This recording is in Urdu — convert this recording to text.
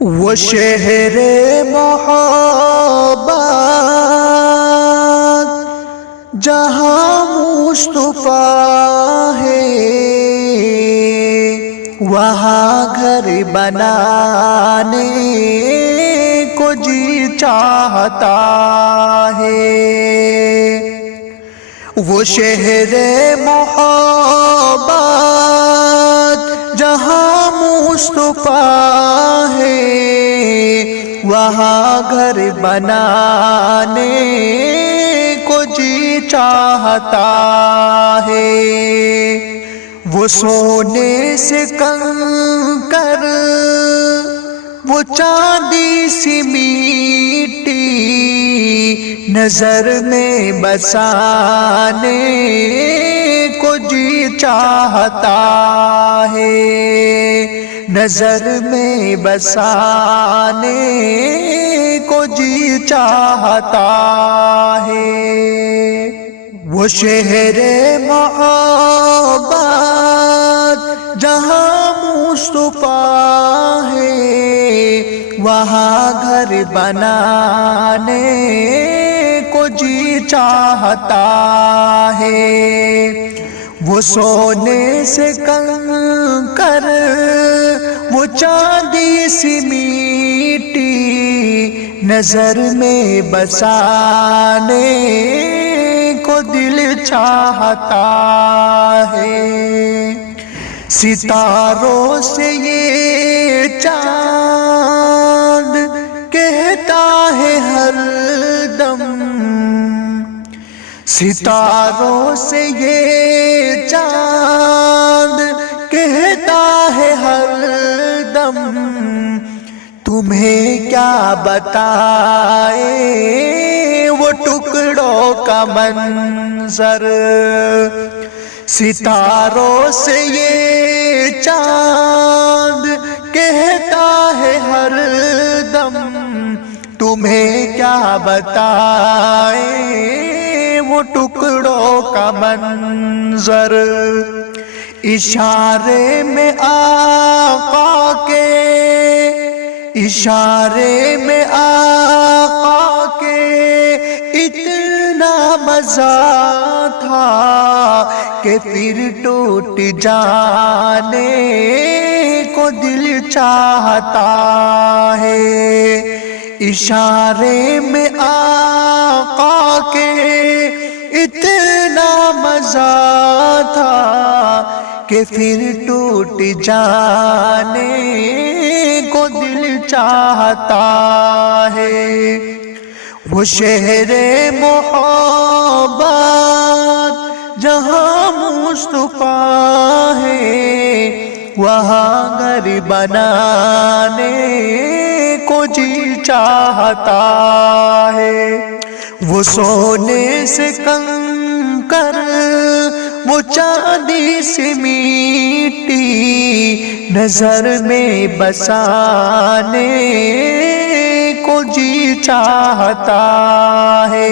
وہ شہر محبت جہاں مصطفیٰ ہے، وہاں گھر بنانے کو جی چاہتا ہے۔ وہ شہر محبت جہاں مصطفیٰ ہے، وہاں گھر بنانے کو جی چاہتا ہے۔ وہ سونے سے کنکر، وہ چاندی سی میٹی نظر میں بسانے کو جی چاہتا ہے، نظر میں بسانے کو جی چاہتا ہے۔ وہ شہر محبت جہاں مصطفیٰ ہے، وہاں گھر بنانے کو جی چاہتا ہے۔ وہ سونے سے کنکر، وہ چاندی سی میٹی نظر میں بسانے کو دل چاہتا ہے۔ ستاروں سے یہ چاند کہتا ہے ہر دم، ستاروں سے یہ چاند کہتا ہے ہر دم، تمہیں کیا بتائے وہ ٹکڑوں کا منظر۔ ستاروں سے یہ چاند کہتا ہے ہر دم، تمہیں کیا بتائے وہ ٹکڑوں کا منظر۔ اشارے میں آقا کے، اشارے میں آقا کے اتنا مزہ تھا کہ پھر ٹوٹ جانے کو دل چاہتا ہے۔ اشارے میں آقا کے اتنا مزہ تھا کہ پھر ٹوٹ جانے کو دل چاہتا ہے۔ وہ شہر محبت جہاں مصطفیٰ ہے، وہاں گھر بنانے کو جی چاہتا ہے۔ وہ سونے سے کنکر، وہ چاندی سے میٹی نظر میں بسانے کو جی چاہتا ہے۔